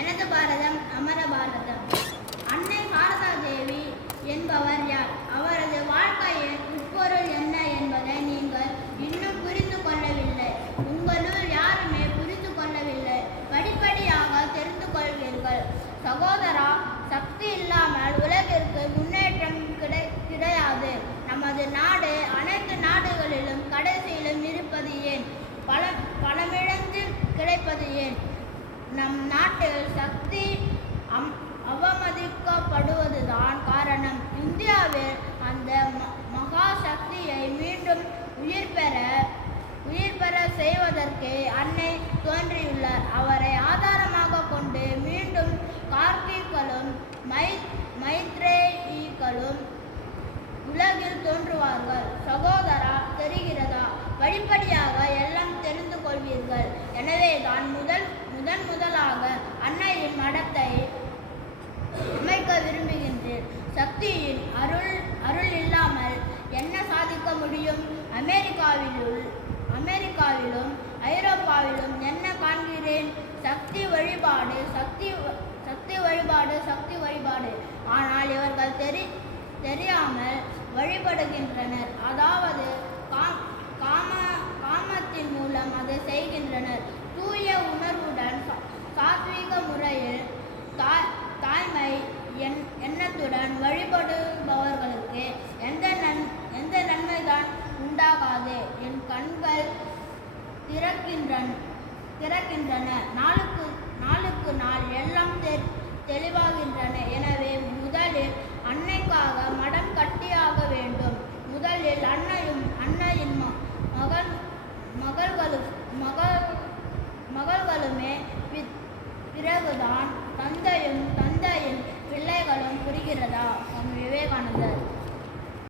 எனது பாரதம் அமர பாரதம். அன்னை சாரதா தேவி என்பவர் யார்? அவரது வாழ்க்கையின் உட்பொருள் என்ன என்பதை நீங்கள் இன்னும் புரிந்து கொள்ளவில்லை. உங்களுள் யாருமே புரிந்து கொள்ளவில்லை. படிப்படியாக தெரிந்து கொள்வீர்கள். சகோதரா, சக்தி இல்லாமல் உலகிற்கு முன்னேற்றம் கிடையாது. நமது நாடு அனைத்து நாடுகளிலும் கடைசியிலும் இருப்பது ஏன்? பணமிழந்து கிடைப்பது ஏன்? நம் நாட்டில் சக்தி அவமதிக்கப்படுவதுதான் காரணம். இந்தியாவில் அந்த மகா சக்தியை மீண்டும் உயிர் பெற செய்வதற்கு அன்னை தோன்றியுள்ளார். அவரை ஆதாரமாக கொண்டு மீண்டும் கார்த்திகளும் மைத்ரேயிகளும் உலகில் தோன்றுவார்கள். சகோதரா, தெரிகிறதா? படிப்படியாக எல்லாம் தெரிந்து கொள்வீர்கள். எனவேதான் முதலாக அன்னையின் மடத்தை அமைக்க விரும்புகின்றேன். சக்தியின் அருள் இல்லாமல் என்ன சாதிக்க முடியும்? அமெரிக்காவிலும் ஐரோப்பாவிலும் என்ன காண்கிறேன்? சக்தி வழிபாடு, சக்தி வழிபாடு. ஆனால் இவர்கள் தெரியாமல் வழிபடுகின்றனர். அதாவது காமத்தின் மூலம் அதை செய்கின்றனர். தூய உணர்வுடன் சாத்வீக முறையில் தாய்மை எண்ணத்துடன் வழிபடுபவர்களுக்கு எந்த நன்மைதான் உண்டாகாது. என் கண்கள் திறக்கின்றன. நாளுக்கு நாள் எல்லாம் தெளிவாகின்றன. எனவே முதலில் அன்னைக்காக மடம் கட்டியாக வேண்டும். முதலில் அன்னையின் மகள்களுமே பிறகுதான் தந்தையின் பிள்ளைகளும். புரிகிறதா? சுவாமி விவேகானந்தர்.